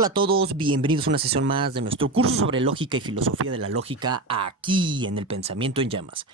Hola a todos, bienvenidos a una sesión más de nuestro curso sobre lógica y filosofía de la lógica aquí en el Pensamiento en Llamas.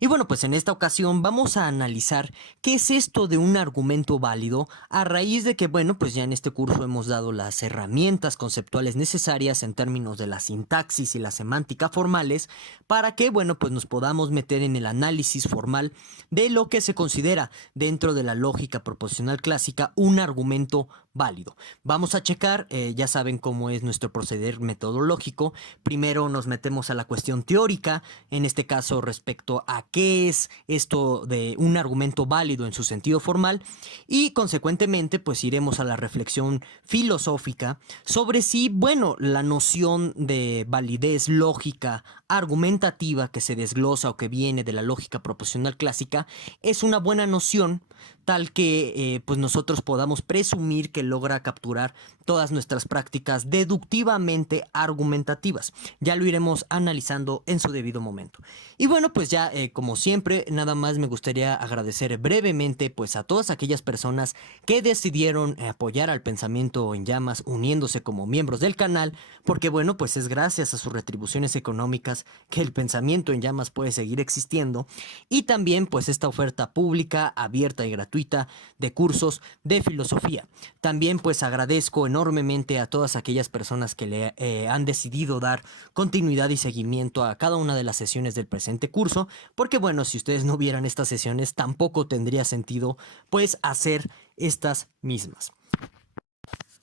Y bueno, pues en esta ocasión vamos a analizar qué es esto de un argumento válido a raíz de que, bueno, pues ya en este curso hemos dado las herramientas conceptuales necesarias en términos de la sintaxis y la semántica formales para que, bueno, pues nos podamos meter en el análisis formal de lo que se considera dentro de la lógica proposicional clásica un argumento válido. Vamos a checar, ya saben cómo es nuestro proceder metodológico. Primero nos metemos a la cuestión teórica, en este caso respecto a qué es esto de un argumento válido en su sentido formal, y consecuentemente pues iremos a la reflexión filosófica sobre si, bueno, la noción de validez lógica argumentativa que se desglosa o que viene de la lógica proposicional clásica es una buena noción tal que pues nosotros podamos presumir que logra capturar todas nuestras prácticas deductivamente argumentativas. Ya lo iremos analizando en su debido momento. Y bueno, pues ya como siempre, nada más me gustaría agradecer brevemente pues a todas aquellas personas que decidieron apoyar al Pensamiento en Llamas uniéndose como miembros del canal, porque bueno, pues es gracias a sus retribuciones económicas que el Pensamiento en Llamas puede seguir existiendo, y también pues esta oferta pública, abierta y gratuita de cursos de filosofía. También pues agradezco enormemente a todas aquellas personas que le han decidido dar continuidad y seguimiento a cada una de las sesiones del presente curso, porque bueno, si ustedes no vieran estas sesiones tampoco tendría sentido pues hacer estas mismas.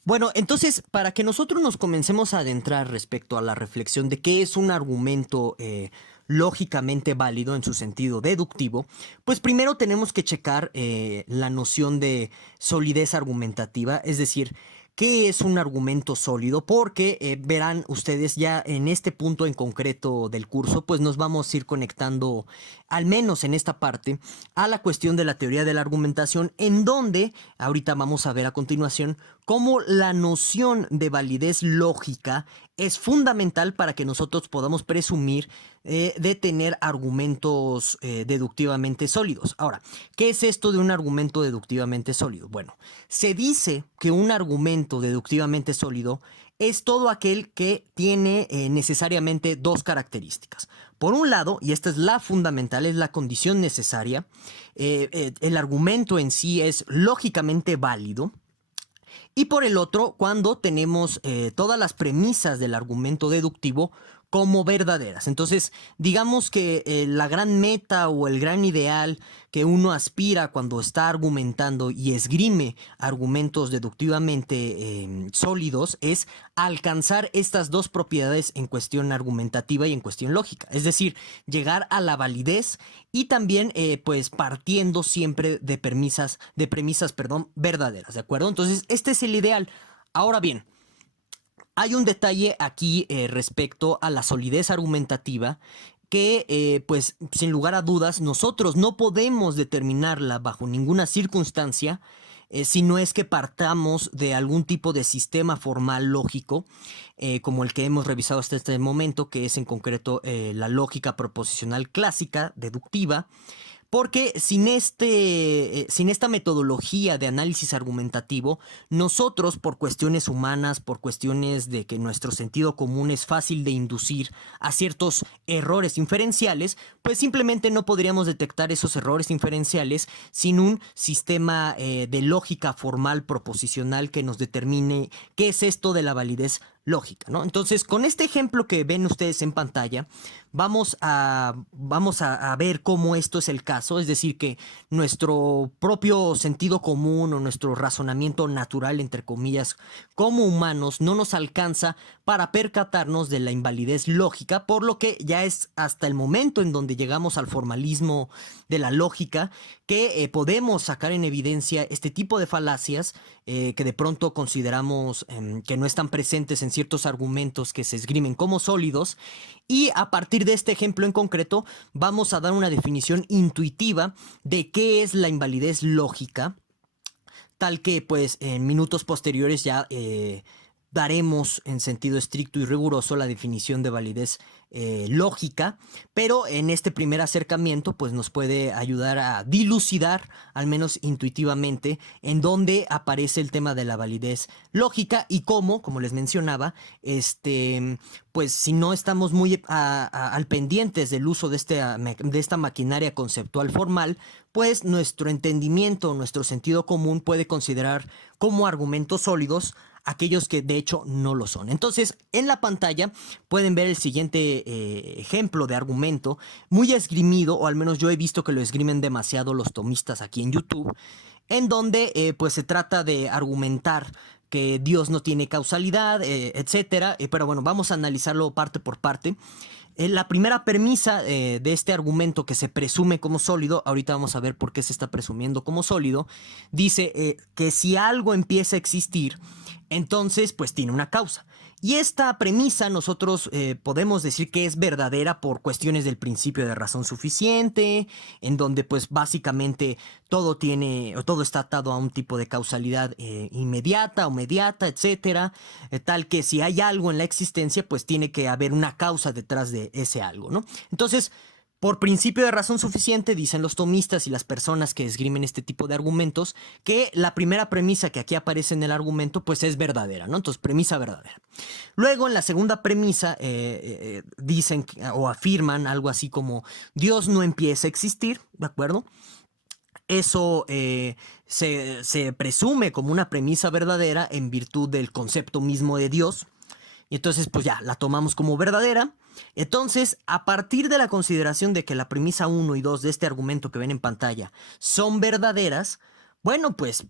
Bueno, entonces, para que nosotros nos comencemos a adentrar respecto a la reflexión de qué es un argumento lógicamente válido en su sentido deductivo, pues primero tenemos que checar la noción de solidez argumentativa, es decir, ¿qué es un argumento sólido? Porque verán ustedes ya en este punto en concreto del curso, pues nos vamos a ir conectando, al menos en esta parte, a la cuestión de la teoría de la argumentación, en donde ahorita vamos a ver a continuación cómo la noción de validez lógica es fundamental para que nosotros podamos presumir de tener argumentos deductivamente sólidos. Ahora, ¿qué es esto de un argumento deductivamente sólido? Bueno, se dice que un argumento deductivamente sólido es todo aquel que tiene necesariamente dos características. Por un lado, y esta es la fundamental, es la condición necesaria, el argumento en sí es lógicamente válido. Y por el otro, cuando tenemos todas las premisas del argumento deductivo como verdaderas. Entonces, digamos que la gran meta o el gran ideal que uno aspira cuando está argumentando y esgrime argumentos deductivamente sólidos es alcanzar estas dos propiedades en cuestión argumentativa y en cuestión lógica. Es decir, llegar a la validez y también pues partiendo siempre de premisas, verdaderas, ¿de acuerdo? Entonces, este es el ideal. Ahora bien, hay un detalle aquí respecto a la solidez argumentativa que, pues, sin lugar a dudas, nosotros no podemos determinarla bajo ninguna circunstancia si no es que partamos de algún tipo de sistema formal lógico, como el que hemos revisado hasta este momento, que es en concreto la lógica proposicional clásica, deductiva. Porque sin esta metodología de análisis argumentativo, nosotros, por cuestiones humanas, por cuestiones de que nuestro sentido común es fácil de inducir a ciertos errores inferenciales, pues simplemente no podríamos detectar esos errores inferenciales sin un sistema de lógica formal proposicional que nos determine qué es esto de la validez lógica, ¿no? Entonces, con este ejemplo que ven ustedes en pantalla, vamos a ver cómo esto es el caso, es decir, que nuestro propio sentido común o nuestro razonamiento natural, entre comillas, como humanos, no nos alcanza para percatarnos de la invalidez lógica, por lo que ya es hasta el momento en donde llegamos al formalismo de la lógica que podemos sacar en evidencia este tipo de falacias que de pronto consideramos que no están presentes en ciertos argumentos que se esgrimen como sólidos, y a partir de este ejemplo en concreto vamos a dar una definición intuitiva de qué es la invalidez lógica, tal que pues en minutos posteriores ya daremos en sentido estricto y riguroso la definición de validez lógica, pero en este primer acercamiento pues nos puede ayudar a dilucidar, al menos intuitivamente, en dónde aparece el tema de la validez lógica y cómo, como les mencionaba, pues si no estamos muy al pendientes del uso de esta maquinaria conceptual formal, pues nuestro entendimiento, nuestro sentido común puede considerar como argumentos sólidos aquellos que de hecho no lo son. Entonces, en la pantalla pueden ver el siguiente ejemplo de argumento muy esgrimido, o al menos yo he visto que lo esgrimen demasiado los tomistas aquí en YouTube, en donde pues se trata de argumentar que Dios no tiene causalidad, etcétera. Pero bueno, vamos a analizarlo parte por parte. La primera premisa de este argumento que se presume como sólido, ahorita vamos a ver por qué se está presumiendo como sólido, dice que si algo empieza a existir, entonces pues tiene una causa. Y esta premisa nosotros podemos decir que es verdadera por cuestiones del principio de razón suficiente, en donde pues básicamente todo está atado a un tipo de causalidad inmediata o mediata, etcétera, tal que si hay algo en la existencia, pues tiene que haber una causa detrás de ese algo, ¿no? Entonces, por principio de razón suficiente, dicen los tomistas y las personas que esgrimen este tipo de argumentos, que la primera premisa que aquí aparece en el argumento, pues es verdadera, ¿no? Entonces, premisa verdadera. Luego, en la segunda premisa, dicen o afirman algo así como Dios no empieza a existir, ¿de acuerdo? Eso se presume como una premisa verdadera en virtud del concepto mismo de Dios. Y entonces, pues ya, la tomamos como verdadera. Entonces, a partir de la consideración de que la premisa 1 y 2 de este argumento que ven en pantalla son verdaderas, bueno, pues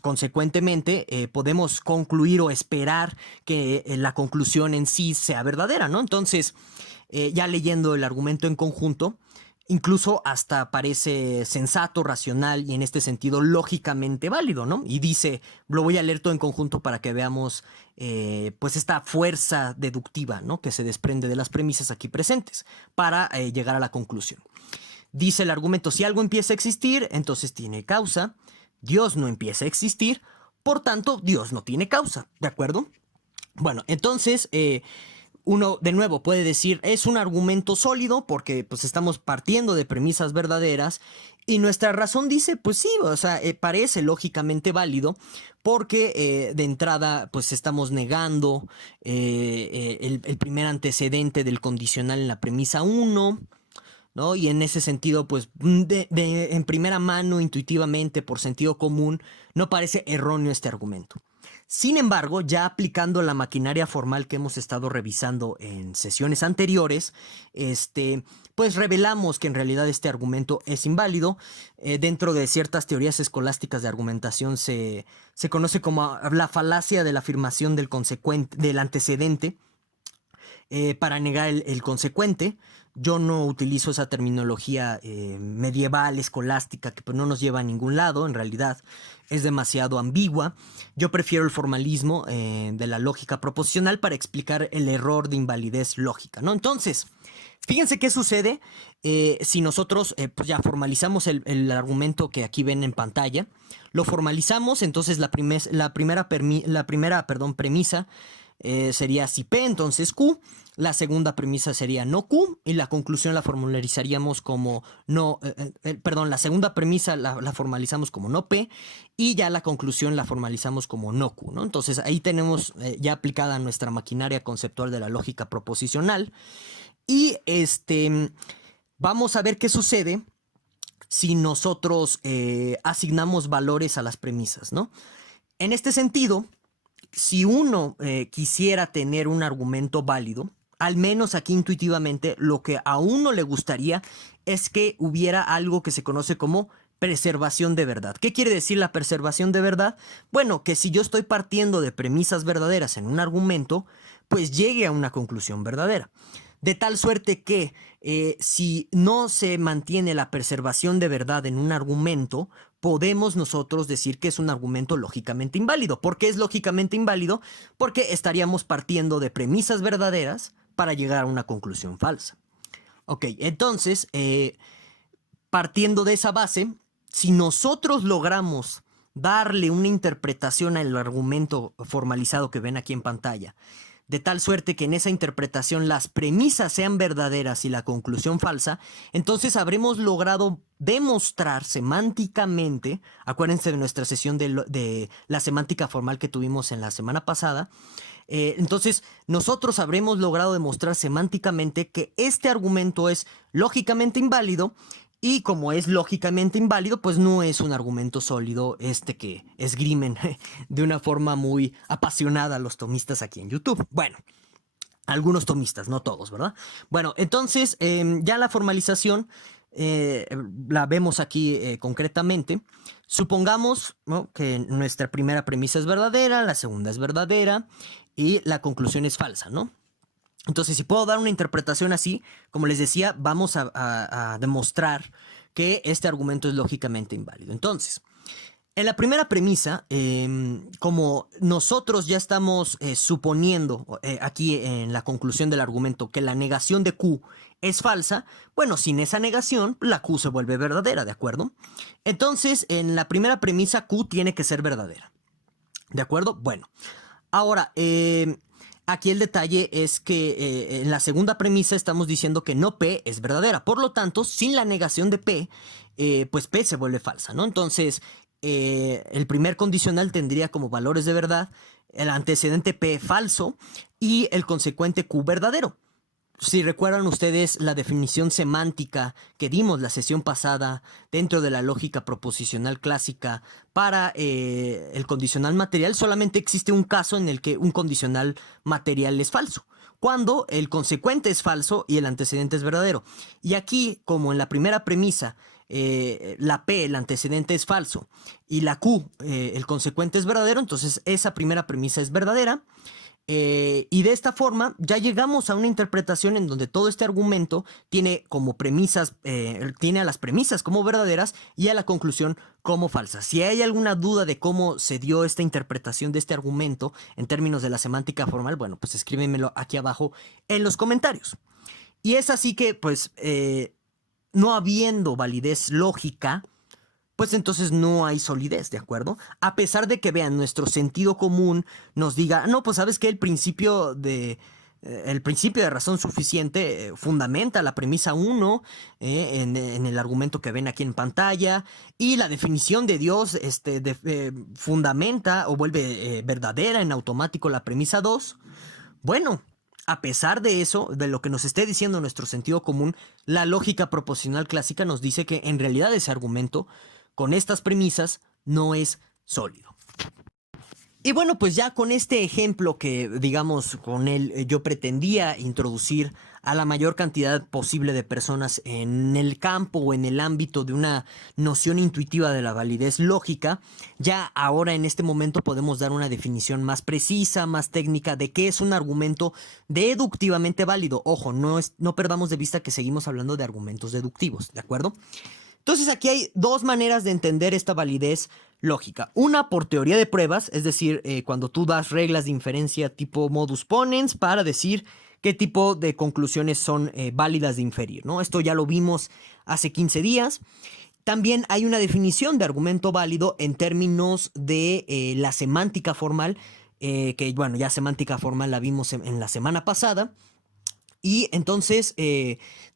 consecuentemente podemos concluir o esperar que la conclusión en sí sea verdadera, ¿no? Entonces, ya leyendo el argumento en conjunto, incluso hasta parece sensato, racional y en este sentido lógicamente válido, ¿no? Y dice, lo voy a leer todo en conjunto para que veamos pues esta fuerza deductiva, ¿no? Que se desprende de las premisas aquí presentes para llegar a la conclusión. Dice el argumento, si algo empieza a existir, entonces tiene causa. Dios no empieza a existir, por tanto, Dios no tiene causa, ¿de acuerdo? Bueno, entonces uno de nuevo puede decir es un argumento sólido porque pues estamos partiendo de premisas verdaderas y nuestra razón dice pues sí, o sea, parece lógicamente válido porque de entrada pues estamos negando el primer antecedente del condicional en la premisa 1, ¿no? Y en ese sentido, pues, en primera mano, intuitivamente, por sentido común, no parece erróneo este argumento. Sin embargo, ya aplicando la maquinaria formal que hemos estado revisando en sesiones anteriores, pues revelamos que en realidad este argumento es inválido. Dentro de ciertas teorías escolásticas de argumentación se conoce como la falacia de la afirmación del antecedente para negar el consecuente. Yo no utilizo esa terminología medieval, escolástica, que pues no nos lleva a ningún lado, en realidad es demasiado ambigua. Yo prefiero el formalismo de la lógica proposicional para explicar el error de invalidez lógica, ¿no? Entonces, fíjense qué sucede si nosotros pues ya formalizamos el argumento que aquí ven en pantalla. Lo formalizamos, entonces la primera premisa sería si P, entonces Q. La segunda premisa sería no Q y la conclusión la formalizaríamos como no, la segunda premisa la formalizamos como no P y ya la conclusión la formalizamos como no Q, ¿no? Entonces ahí tenemos ya aplicada nuestra maquinaria conceptual de la lógica proposicional y vamos a ver qué sucede si nosotros asignamos valores a las premisas, ¿no? En este sentido, si uno quisiera tener un argumento válido, al menos aquí intuitivamente, lo que a uno le gustaría es que hubiera algo que se conoce como preservación de verdad. ¿Qué quiere decir la preservación de verdad? Bueno, que si yo estoy partiendo de premisas verdaderas en un argumento, pues llegue a una conclusión verdadera. De tal suerte que si no se mantiene la preservación de verdad en un argumento, podemos nosotros decir que es un argumento lógicamente inválido. ¿Por qué es lógicamente inválido? Porque estaríamos partiendo de premisas verdaderas para llegar a una conclusión falsa. Ok, entonces, partiendo de esa base, si nosotros logramos darle una interpretación al argumento formalizado que ven aquí en pantalla, de tal suerte que en esa interpretación las premisas sean verdaderas y la conclusión falsa, entonces habremos logrado demostrar semánticamente, acuérdense de nuestra sesión de la semántica formal que tuvimos en la semana pasada, entonces nosotros habremos logrado demostrar semánticamente que este argumento es lógicamente inválido. Y como es lógicamente inválido, pues no es un argumento sólido que esgrimen de una forma muy apasionada los tomistas aquí en YouTube. Bueno, algunos tomistas, no todos, ¿verdad? Bueno, entonces ya la formalización la vemos aquí concretamente. Supongamos, ¿no?, que nuestra primera premisa es verdadera, la segunda es verdadera y la conclusión es falsa, ¿no? Entonces, si puedo dar una interpretación así, como les decía, vamos a demostrar que este argumento es lógicamente inválido. Entonces, en la primera premisa, como nosotros ya estamos suponiendo aquí en la conclusión del argumento que la negación de Q es falsa, bueno, sin esa negación, la Q se vuelve verdadera, ¿de acuerdo? Entonces, en la primera premisa, Q tiene que ser verdadera, ¿de acuerdo? Bueno, ahora, aquí el detalle es que en la segunda premisa estamos diciendo que no P es verdadera. Por lo tanto, sin la negación de P, pues P se vuelve falsa, ¿no? Entonces, el primer condicional tendría como valores de verdad el antecedente P falso y el consecuente Q verdadero. Si recuerdan ustedes la definición semántica que dimos la sesión pasada dentro de la lógica proposicional clásica para el condicional material, solamente existe un caso en el que un condicional material es falso, cuando el consecuente es falso y el antecedente es verdadero. Y aquí, como en la primera premisa, la P, el antecedente es falso, y la Q, el consecuente es verdadero, entonces esa primera premisa es verdadera. Y de esta forma ya llegamos a una interpretación en donde todo este argumento tiene como premisas, tiene a las premisas como verdaderas y a la conclusión como falsas. Si hay alguna duda de cómo se dio esta interpretación de este argumento en términos de la semántica formal, bueno, pues escríbemelo aquí abajo en los comentarios. Y es así que, pues, no habiendo validez lógica, pues entonces no hay solidez, ¿de acuerdo? A pesar de que, vean, nuestro sentido común nos diga, no, pues sabes que el principio de razón suficiente fundamenta la premisa 1 en el argumento que ven aquí en pantalla, y la definición de Dios fundamenta o vuelve verdadera en automático la premisa 2. Bueno, a pesar de eso, de lo que nos esté diciendo nuestro sentido común, la lógica proposicional clásica nos dice que en realidad ese argumento con estas premisas no es sólido. Y bueno, pues ya con este ejemplo que, digamos, con él yo pretendía introducir a la mayor cantidad posible de personas en el campo o en el ámbito de una noción intuitiva de la validez lógica, ya ahora en este momento podemos dar una definición más precisa, más técnica de qué es un argumento deductivamente válido. Ojo, no perdamos de vista que seguimos hablando de argumentos deductivos, ¿de acuerdo? Entonces aquí hay dos maneras de entender esta validez lógica. Una por teoría de pruebas, es decir, cuando tú das reglas de inferencia tipo modus ponens para decir qué tipo de conclusiones son válidas de inferir, ¿no? Esto ya lo vimos hace 15 días. También hay una definición de argumento válido en términos de la semántica formal, que bueno, ya semántica formal la vimos en la semana pasada. Y entonces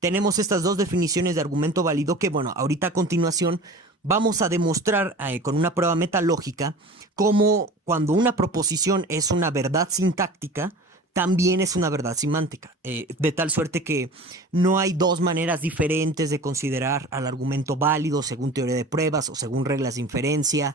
tenemos estas dos definiciones de argumento válido que, bueno, ahorita a continuación vamos a demostrar con una prueba metalógica cómo cuando una proposición es una verdad sintáctica, también es una verdad semántica, de tal suerte que no hay dos maneras diferentes de considerar al argumento válido según teoría de pruebas o según reglas de inferencia,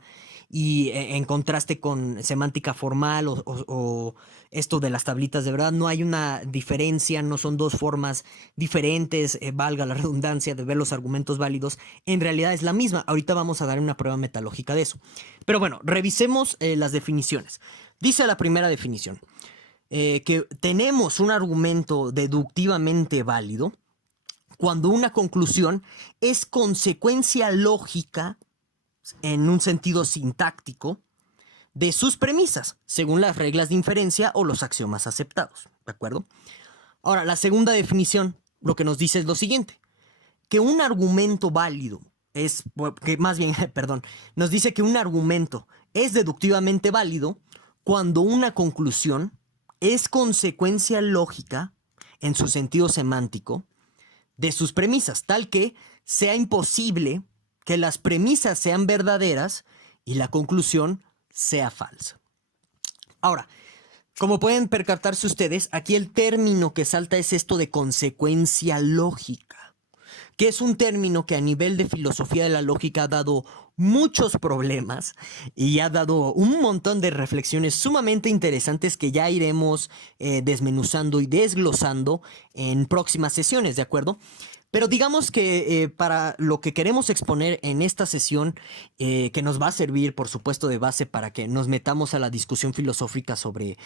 y en contraste con semántica formal o esto de las tablitas de verdad, no hay una diferencia, no son dos formas diferentes, valga la redundancia, de ver los argumentos válidos. En realidad es la misma. Ahorita vamos a dar una prueba metalógica de eso. Pero bueno, revisemos las definiciones. Dice la primera definición que tenemos un argumento deductivamente válido cuando una conclusión es consecuencia lógica en un sentido sintáctico de sus premisas, según las reglas de inferencia o los axiomas aceptados, ¿de acuerdo? Ahora, la segunda definición lo que nos dice es lo siguiente, que un argumento válido es, que más bien, perdón, nos dice que un argumento es deductivamente válido cuando una conclusión es consecuencia lógica, en su sentido semántico, de sus premisas, tal que sea imposible que las premisas sean verdaderas y la conclusión sea falsa. Ahora, como pueden percatarse ustedes, aquí el término que salta es esto de consecuencia lógica, que es un término que a nivel de filosofía de la lógica ha dado muchos problemas y ha dado un montón de reflexiones sumamente interesantes que ya iremos desmenuzando y desglosando en próximas sesiones, ¿de acuerdo? Pero digamos que para lo que queremos exponer en esta sesión, que nos va a servir, por supuesto, de base para que nos metamos a la discusión filosófica sobre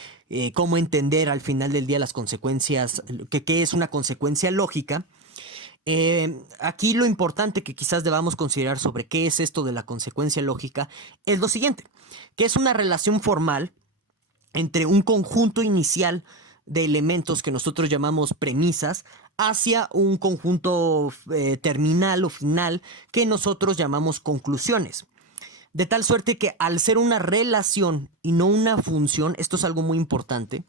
cómo entender al final del día las consecuencias, qué es una consecuencia lógica. Aquí lo importante que quizás debamos considerar sobre qué es esto de la consecuencia lógica es lo siguiente, que es una relación formal entre un conjunto inicial de elementos que nosotros llamamos premisas hacia un conjunto terminal o final que nosotros llamamos conclusiones. De tal suerte que al ser una relación y no una función, esto es algo muy importante,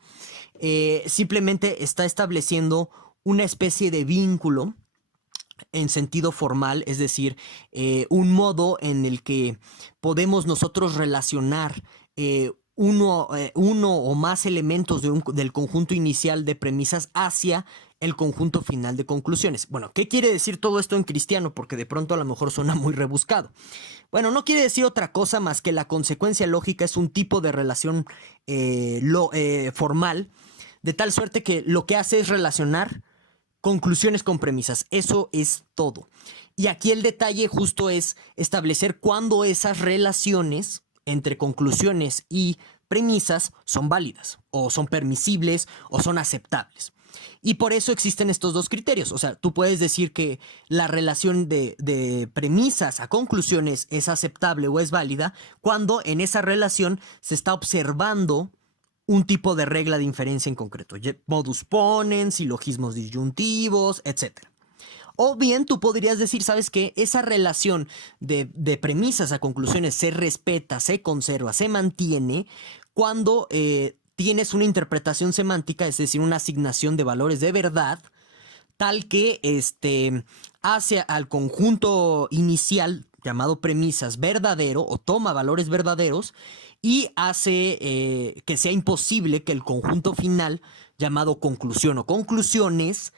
simplemente está estableciendo una especie de vínculo en sentido formal, es decir, un modo en el que podemos nosotros relacionar uno o más elementos del conjunto inicial de premisas hacia el conjunto final de conclusiones. Bueno, ¿qué quiere decir todo esto en cristiano? Porque de pronto a lo mejor suena muy rebuscado. Bueno, no quiere decir otra cosa más que la consecuencia lógica es un tipo de relación formal, de tal suerte que lo que hace es relacionar conclusiones con premisas. Eso es todo. Y aquí el detalle justo es establecer cuándo esas relaciones entre conclusiones y premisas son válidas, o son permisibles, o son aceptables. Y por eso existen estos dos criterios. O sea, tú puedes decir que la relación de premisas a conclusiones es aceptable o es válida cuando en esa relación se está observando un tipo de regla de inferencia en concreto. Modus ponens, silogismos disyuntivos, etc. O bien tú podrías decir, ¿sabes qué? Esa relación de premisas a conclusiones se respeta, se conserva, se mantiene cuando tienes una interpretación semántica, es decir, una asignación de valores de verdad, tal que hace al conjunto inicial llamado premisas verdadero o toma valores verdaderos y hace que sea imposible que el conjunto final llamado conclusión o conclusiones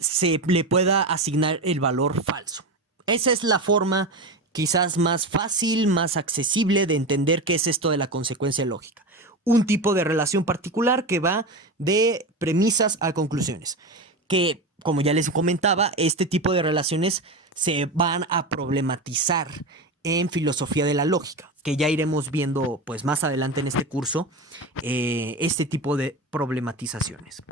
se le pueda asignar el valor falso. Esa es la forma quizás más fácil, más accesible de entender qué es esto de la consecuencia lógica. Un tipo de relación particular que va de premisas a conclusiones. Que, como ya les comentaba, este tipo de relaciones se van a problematizar en filosofía de la lógica, que ya iremos viendo pues más adelante en este curso este tipo de problematizaciones.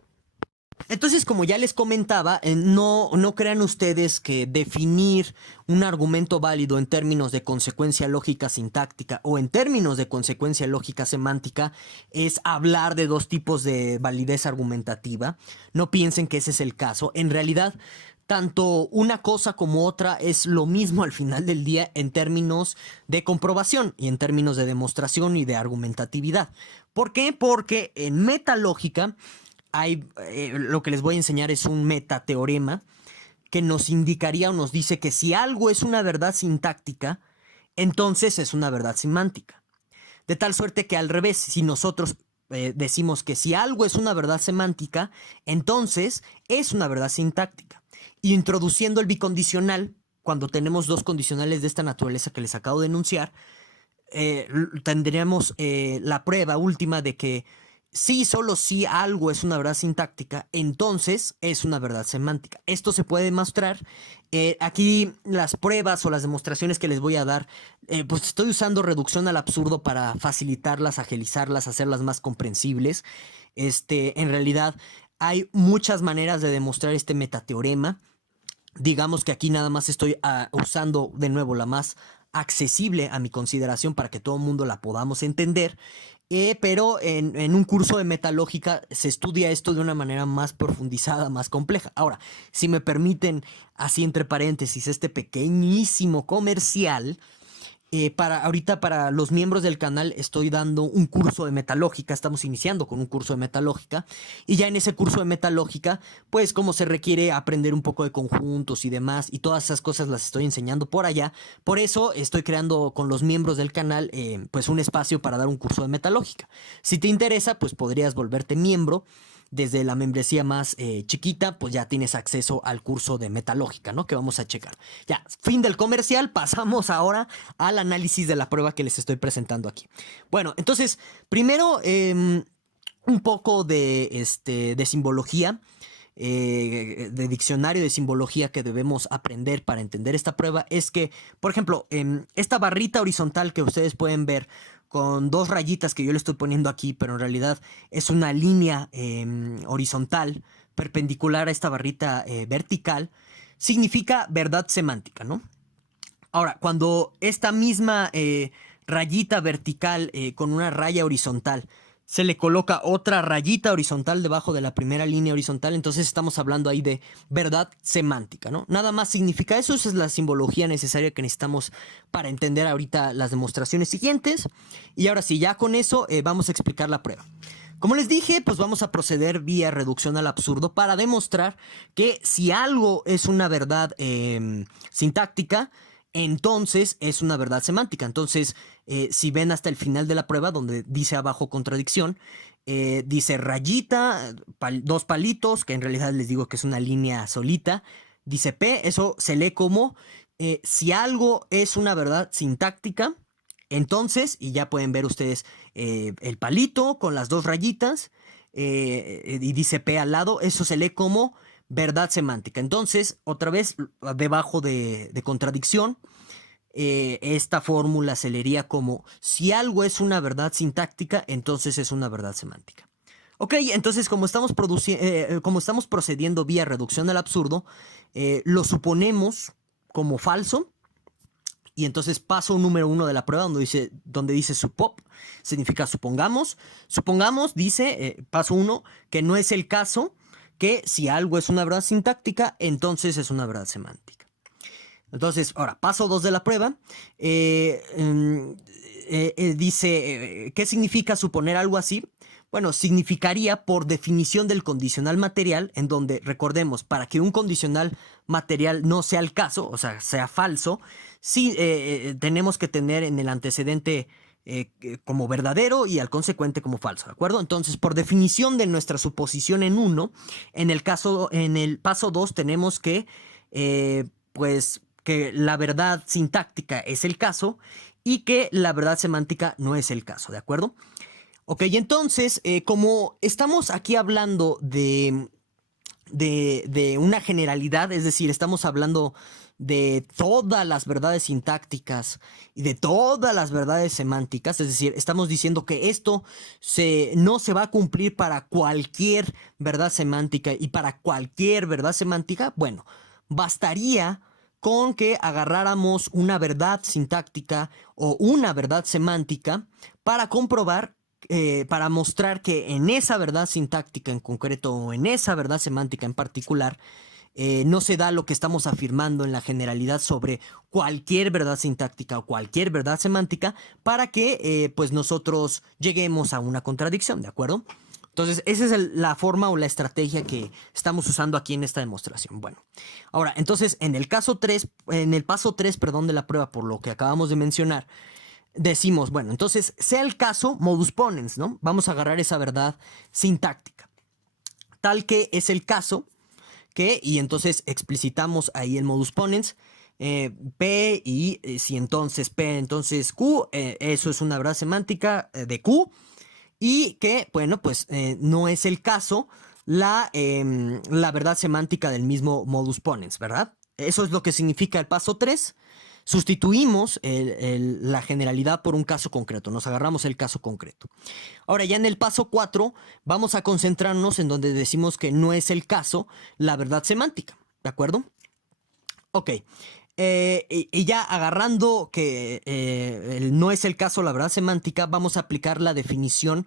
Entonces, como ya les comentaba, no crean ustedes que definir un argumento válido en términos de consecuencia lógica sintáctica o en términos de consecuencia lógica semántica es hablar de dos tipos de validez argumentativa. No piensen que ese es el caso. En realidad, tanto una cosa como otra es lo mismo al final del día en términos de comprobación y en términos de demostración y de argumentatividad. ¿Por qué? Porque en metalógica lo que les voy a enseñar es un metateorema que nos indicaría o nos dice que si algo es una verdad sintáctica, entonces es una verdad semántica. De tal suerte que al revés, si nosotros decimos que si algo es una verdad semántica, entonces es una verdad sintáctica. Y introduciendo el bicondicional, cuando tenemos dos condicionales de esta naturaleza que les acabo de enunciar, tendríamos la prueba última de que si solo si algo es una verdad sintáctica, entonces es una verdad semántica. Esto se puede demostrar. Aquí las pruebas o las demostraciones que les voy a dar, pues estoy usando reducción al absurdo para facilitarlas, agilizarlas, hacerlas más comprensibles. En realidad hay muchas maneras de demostrar este metateorema. Digamos que aquí nada más estoy usando de nuevo la más accesible a mi consideración para que todo el mundo la podamos entender. Pero en un curso de metalógica se estudia esto de una manera más profundizada, más compleja. Ahora, si me permiten, así entre paréntesis, este pequeñísimo comercial, Ahorita para los miembros del canal estoy dando un curso de metalógica, estamos iniciando con un curso de metalógica y ya en ese curso de metalógica, pues como se requiere aprender un poco de conjuntos y demás y todas esas cosas las estoy enseñando por allá. Por eso estoy creando con los miembros del canal pues un espacio para dar un curso de metalógica. Si te interesa, pues podrías volverte miembro. Desde la membresía más chiquita, pues ya tienes acceso al curso de metalógica, ¿no? Que vamos a checar. Ya, fin del comercial, pasamos ahora al análisis de la prueba que les estoy presentando aquí. Bueno, entonces, primero un poco de simbología, de diccionario de simbología que debemos aprender para entender esta prueba es que, por ejemplo, esta barrita horizontal que ustedes pueden ver con dos rayitas que yo le estoy poniendo aquí, pero en realidad es una línea horizontal perpendicular a esta barrita vertical, significa verdad semántica, ¿no? Ahora, cuando esta misma rayita vertical con una raya horizontal se le coloca otra rayita horizontal debajo de la primera línea horizontal, entonces estamos hablando ahí de verdad semántica, ¿no? Nada más significa eso, esa es la simbología necesaria que necesitamos para entender ahorita las demostraciones siguientes. Y ahora sí, ya con eso vamos a explicar la prueba. Como les dije, pues vamos a proceder vía reducción al absurdo para demostrar que si algo es una verdad sintáctica, entonces es una verdad semántica. Entonces, si ven hasta el final de la prueba, donde dice abajo contradicción, dice rayita, dos palitos, que en realidad les digo que es una línea solita, dice P, eso se lee como si algo es una verdad sintáctica, entonces, y ya pueden ver ustedes el palito con las dos rayitas, y dice P al lado, eso se lee como verdad semántica. Entonces, otra vez, debajo de contradicción, esta fórmula se leería como si algo es una verdad sintáctica, entonces es una verdad semántica. Ok, entonces como estamos procediendo vía reducción al absurdo, lo suponemos como falso. Y entonces paso número 1 de la prueba donde dice supop, significa supongamos. Supongamos, dice, paso 1, que no es el caso, que si algo es una verdad sintáctica, entonces es una verdad semántica. Entonces, ahora, paso 2 de la prueba. Dice, ¿qué significa suponer algo así? Bueno, significaría por definición del condicional material, en donde, recordemos, para que un condicional material no sea el caso, o sea, sea falso, sí tenemos que tener en el antecedente como verdadero y al consecuente como falso, ¿de acuerdo? Entonces, por definición de nuestra suposición en 1, en el paso 2 tenemos que, pues, que la verdad sintáctica es el caso y que la verdad semántica no es el caso, ¿de acuerdo? Ok, entonces, como estamos aquí hablando de una generalidad, es decir, estamos hablando de todas las verdades sintácticas y de todas las verdades semánticas, es decir, estamos diciendo que esto no se va a cumplir para cualquier verdad semántica y para cualquier verdad semántica, bueno, bastaría con que agarráramos una verdad sintáctica o una verdad semántica para comprobar para mostrar que en esa verdad sintáctica en concreto o en esa verdad semántica en particular, no se da lo que estamos afirmando en la generalidad sobre cualquier verdad sintáctica o cualquier verdad semántica para que pues nosotros lleguemos a una contradicción, ¿de acuerdo? Entonces, esa es la forma o la estrategia que estamos usando aquí en esta demostración. Bueno, ahora, entonces, en el paso 3, perdón, de la prueba, por lo que acabamos de mencionar, decimos, bueno, entonces, sea el caso, modus ponens, ¿no? Vamos a agarrar esa verdad sintáctica. Tal que es el caso que, y entonces explicitamos ahí el modus ponens, P y si entonces P, entonces Q, eso es una verdad semántica de Q, y que, bueno, pues no es el caso la verdad semántica del mismo modus ponens, ¿verdad? Eso es lo que significa el paso 3. Sustituimos la generalidad por un caso concreto, nos agarramos el caso concreto. Ahora ya en el paso 4 vamos a concentrarnos en donde decimos que no es el caso la verdad semántica, ¿de acuerdo? Ok, y ya agarrando que no es el caso la verdad semántica, vamos a aplicar la definición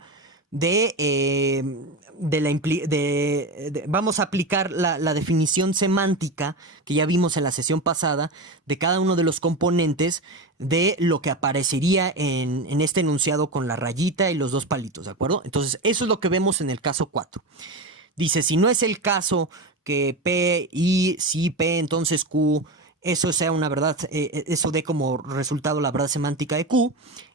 vamos a aplicar la definición semántica que ya vimos en la sesión pasada de cada uno de los componentes de lo que aparecería en este enunciado con la rayita y los dos palitos, ¿de acuerdo? Entonces, eso es lo que vemos en el caso 4. Dice, si no es el caso que P y si P, entonces Q, eso sea una verdad, eso dé como resultado la verdad semántica de Q,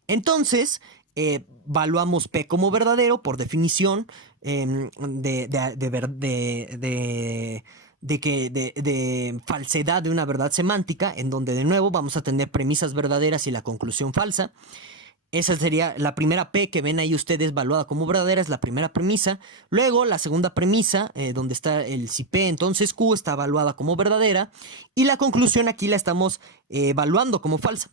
entonces evaluamos P como verdadero por definición de falsedad de una verdad semántica, en donde de nuevo vamos a tener premisas verdaderas y la conclusión falsa. Esa sería la primera P que ven ahí ustedes evaluada como verdadera, es la primera premisa. Luego la segunda premisa, donde está el si P, entonces Q está evaluada como verdadera. Y la conclusión aquí la estamos evaluando como falsa.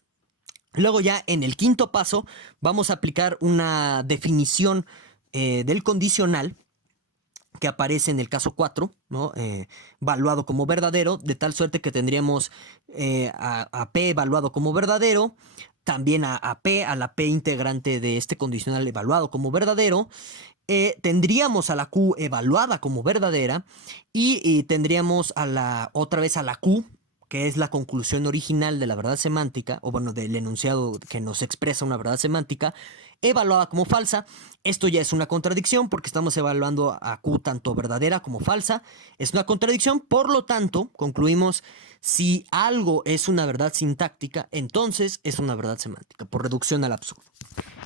Luego ya en el quinto paso vamos a aplicar una definición del condicional que aparece en el caso 4, ¿no? Evaluado como verdadero, de tal suerte que tendríamos a P evaluado como verdadero, también a P, a la P integrante de este condicional evaluado como verdadero, tendríamos a la Q evaluada como verdadera y tendríamos otra vez a la Q, que es la conclusión original de la verdad semántica, o bueno, del enunciado que nos expresa una verdad semántica, evaluada como falsa. Esto ya es una contradicción porque estamos evaluando a Q tanto verdadera como falsa. Es una contradicción, por lo tanto, concluimos, si algo es una verdad sintáctica, entonces es una verdad semántica, por reducción al absurdo.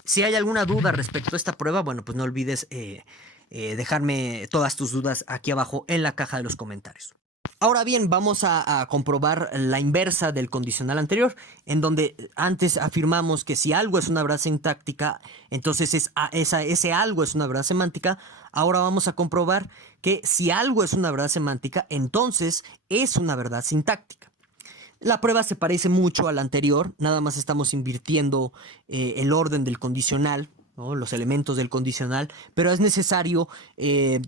Si hay alguna duda respecto a esta prueba, bueno, pues no olvides dejarme todas tus dudas aquí abajo en la caja de los comentarios. Ahora bien, vamos a comprobar la inversa del condicional anterior, en donde antes afirmamos que si algo es una verdad sintáctica, entonces ese algo es una verdad semántica. Ahora vamos a comprobar que si algo es una verdad semántica, entonces es una verdad sintáctica. La prueba se parece mucho a la anterior, nada más estamos invirtiendo el orden del condicional, ¿no? Los elementos del condicional, pero es necesario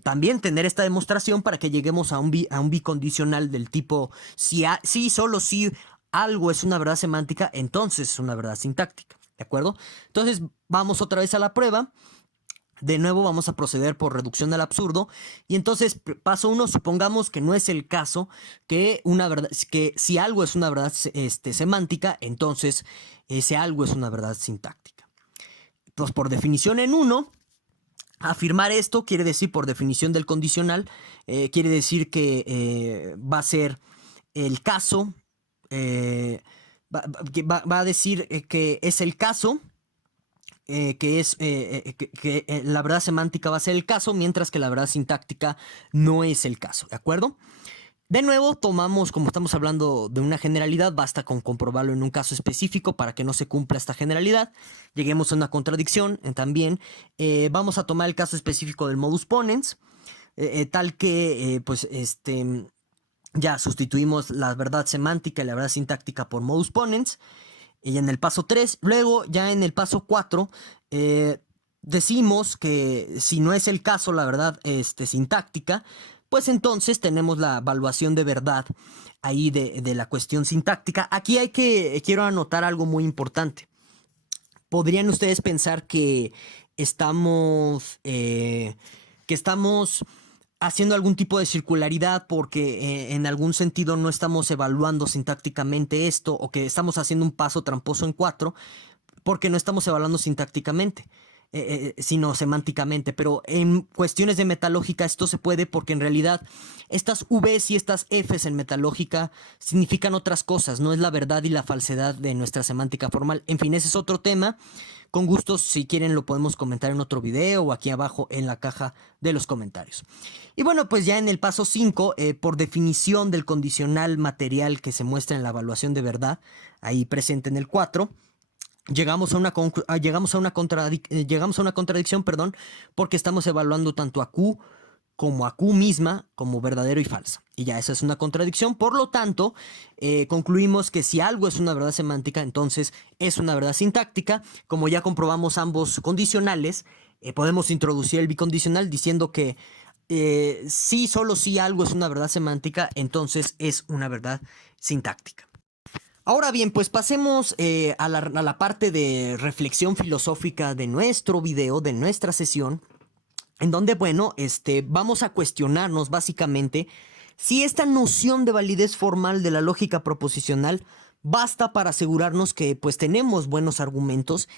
también tener esta demostración para que lleguemos a un bicondicional del tipo solo si algo es una verdad semántica, entonces es una verdad sintáctica, ¿de acuerdo? Entonces vamos otra vez a la prueba. De nuevo vamos a proceder por reducción al absurdo y entonces paso 1, supongamos que no es el caso que si algo es una verdad semántica, entonces ese algo es una verdad sintáctica. Pues por definición en 1, afirmar esto quiere decir, por definición del condicional, quiere decir que va a ser el caso, va a decir que es el caso, que la verdad semántica va a ser el caso, mientras que la verdad sintáctica no es el caso, ¿de acuerdo? De nuevo, tomamos, como estamos hablando de una generalidad, basta con comprobarlo en un caso específico para que no se cumpla esta generalidad. Lleguemos a una contradicción también. Vamos a tomar el caso específico del modus ponens, tal que, ya sustituimos la verdad semántica y la verdad sintáctica por modus ponens. Y en el paso 3, luego ya en el paso 4, decimos que si no es el caso la verdad sintáctica, pues entonces tenemos la evaluación de verdad ahí de la cuestión sintáctica. Aquí quiero anotar algo muy importante. ¿Podrían ustedes pensar que estamos haciendo algún tipo de circularidad porque en algún sentido no estamos evaluando sintácticamente esto, o que estamos haciendo un paso tramposo en 4 porque no estamos evaluando sintácticamente, sino semánticamente? Pero en cuestiones de metalógica esto se puede, porque en realidad estas Vs y estas Fs en metalógica significan otras cosas, no es la verdad y la falsedad de nuestra semántica formal. En fin, ese es otro tema. Con gusto, si quieren, lo podemos comentar en otro video o aquí abajo en la caja de los comentarios. Y bueno, pues ya en el paso 5, por definición del condicional material que se muestra en la evaluación de verdad, ahí presente en el 4, llegamos a una contradicción, perdón, porque estamos evaluando tanto a Q como a Q misma como verdadero y falsa. Y ya esa es una contradicción. Por lo tanto, concluimos que si algo es una verdad semántica, entonces es una verdad sintáctica. Como ya comprobamos ambos condicionales, podemos introducir el bicondicional diciendo que solo si algo es una verdad semántica, entonces es una verdad sintáctica. Ahora bien, pues pasemos a la parte de reflexión filosófica de nuestro video, de nuestra sesión. en donde, bueno, vamos a cuestionarnos básicamente si esta noción de validez formal de la lógica proposicional basta para asegurarnos que pues tenemos buenos argumentos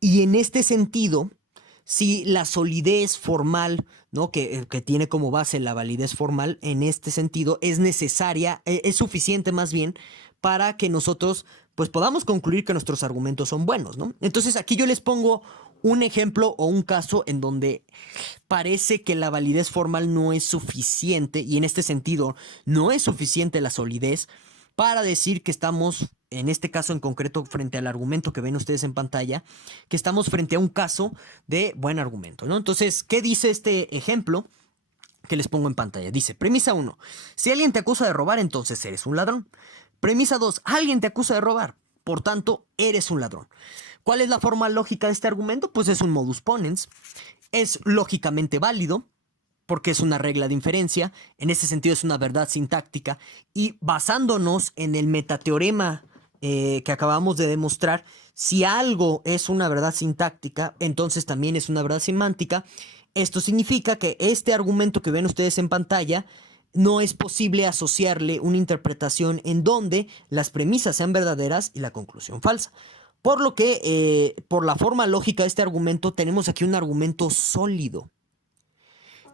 y en este sentido, si la solidez formal, ¿no? Que tiene como base la validez formal, en este sentido es necesaria, es suficiente más bien para que nosotros pues podamos concluir que nuestros argumentos son buenos, ¿no? Entonces aquí yo les pongo un ejemplo o un caso en donde parece que la validez formal no es suficiente y en este sentido no es suficiente la solidez para decir que estamos, en este caso en concreto, frente al argumento que ven ustedes en pantalla, que estamos frente a un caso de buen argumento, ¿no? Entonces, ¿qué dice este ejemplo que les pongo en pantalla? Dice, premisa 1, si alguien te acusa de robar, entonces eres un ladrón. Premisa 2, alguien te acusa de robar, por tanto, eres un ladrón. ¿Cuál es la forma lógica de este argumento? Pues es un modus ponens, es lógicamente válido, porque es una regla de inferencia, en ese sentido es una verdad sintáctica, y basándonos en el metateorema que acabamos de demostrar, si algo es una verdad sintáctica, entonces también es una verdad semántica. Esto significa que este argumento que ven ustedes en pantalla no es posible asociarle una interpretación en donde las premisas sean verdaderas y la conclusión falsa. Por lo que, por la forma lógica de este argumento, tenemos aquí un argumento sólido.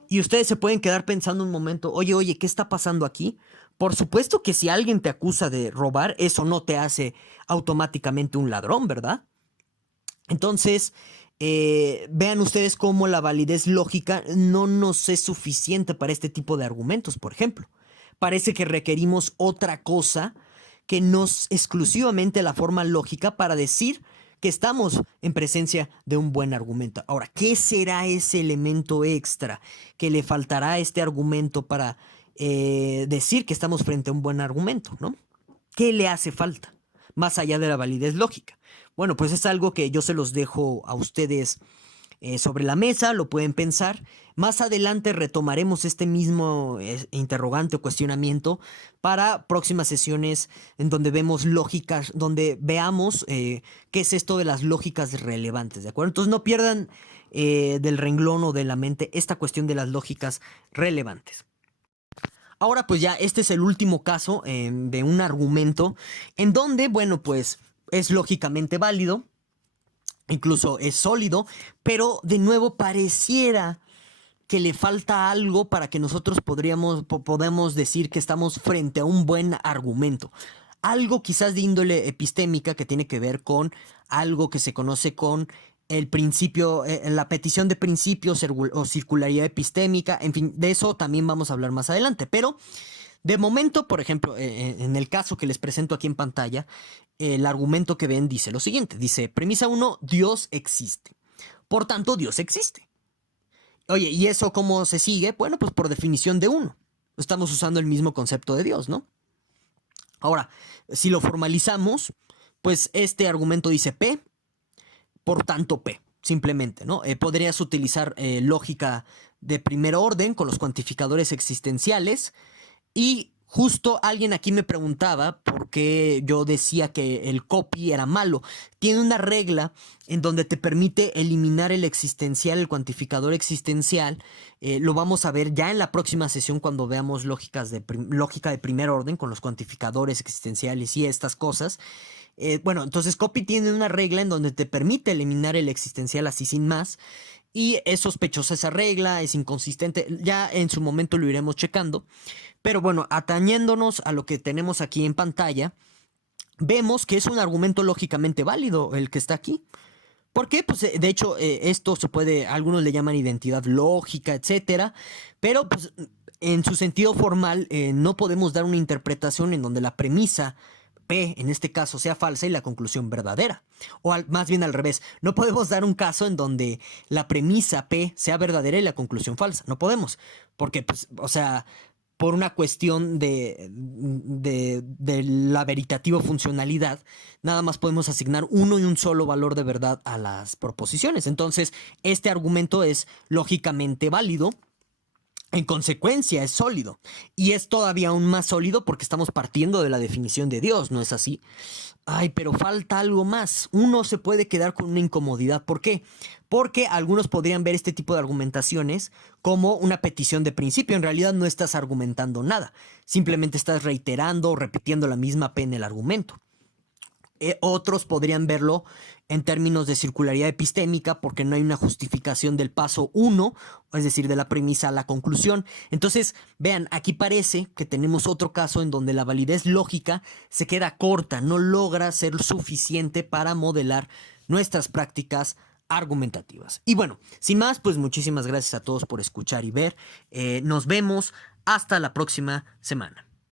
Y ustedes se pueden quedar pensando un momento, oye, ¿qué está pasando aquí? Por supuesto que si alguien te acusa de robar, eso no te hace automáticamente un ladrón, ¿verdad? Entonces, vean ustedes cómo la validez lógica no nos es suficiente para este tipo de argumentos, por ejemplo. Parece que requerimos otra cosa que no es exclusivamente la forma lógica para decir que estamos en presencia de un buen argumento. Ahora, ¿qué será ese elemento extra que le faltará a este argumento para decir que estamos frente a un buen argumento, ¿no? ¿Qué le hace falta? Más allá de la validez lógica. Bueno, pues es algo que yo se los dejo a ustedes sobre la mesa, lo pueden pensar. Más adelante retomaremos este mismo interrogante o cuestionamiento para próximas sesiones en donde vemos lógicas, donde veamos qué es esto de las lógicas relevantes, ¿de acuerdo? Entonces no pierdan del renglón o de la mente esta cuestión de las lógicas relevantes. Ahora pues ya este es el último caso de un argumento en donde, bueno, pues es lógicamente válido, incluso es sólido, pero de nuevo pareciera que le falta algo para que nosotros podamos decir que estamos frente a un buen argumento. Algo quizás de índole epistémica que tiene que ver con algo que se conoce con el principio, la petición de principios o circularidad epistémica, en fin, de eso también vamos a hablar más adelante, pero de momento, por ejemplo, en el caso que les presento aquí en pantalla, el argumento que ven dice lo siguiente, dice, premisa 1, Dios existe. Por tanto, Dios existe. Oye, ¿y eso cómo se sigue? Bueno, pues por definición de uno. Estamos usando el mismo concepto de Dios, ¿no? Ahora, si lo formalizamos, pues este argumento dice P, por tanto P, simplemente, ¿no? Podrías utilizar lógica de primer orden con los cuantificadores existenciales. Y justo alguien aquí me preguntaba por qué yo decía que el copy era malo. Tiene una regla en donde te permite eliminar el existencial, el cuantificador existencial. Lo vamos a ver ya en la próxima sesión cuando veamos lógica de primer orden con los cuantificadores existenciales y estas cosas. Bueno, entonces copy tiene una regla en donde te permite eliminar el existencial así sin más. Y es sospechosa esa regla, es inconsistente. Ya en su momento lo iremos checando. Pero bueno, atañéndonos a lo que tenemos aquí en pantalla, vemos que es un argumento lógicamente válido el que está aquí. ¿Por qué? Pues de hecho esto se puede, algunos le llaman identidad lógica, etcétera, pero pues en su sentido formal no podemos dar una interpretación en donde la premisa P, en este caso, sea falsa y la conclusión verdadera. O más bien al revés, no podemos dar un caso en donde la premisa P sea verdadera y la conclusión falsa. No podemos, porque pues, o sea, por una cuestión de la veritativo funcionalidad, nada más podemos asignar uno y un solo valor de verdad a las proposiciones. Entonces, este argumento es lógicamente válido En consecuencia, es sólido. Y es todavía aún más sólido porque estamos partiendo de la definición de Dios, ¿no es así? Ay, pero falta algo más. Uno se puede quedar con una incomodidad. ¿Por qué? Porque algunos podrían ver este tipo de argumentaciones como una petición de principio. En realidad no estás argumentando nada. Simplemente estás reiterando o repitiendo la misma P en el argumento. Otros podrían verlo en términos de circularidad epistémica porque no hay una justificación del paso 1, es decir, de la premisa a la conclusión. Entonces, vean, aquí parece que tenemos otro caso en donde la validez lógica se queda corta, no logra ser suficiente para modelar nuestras prácticas argumentativas. Y bueno, sin más, pues muchísimas gracias a todos por escuchar y ver. Nos vemos hasta la próxima semana.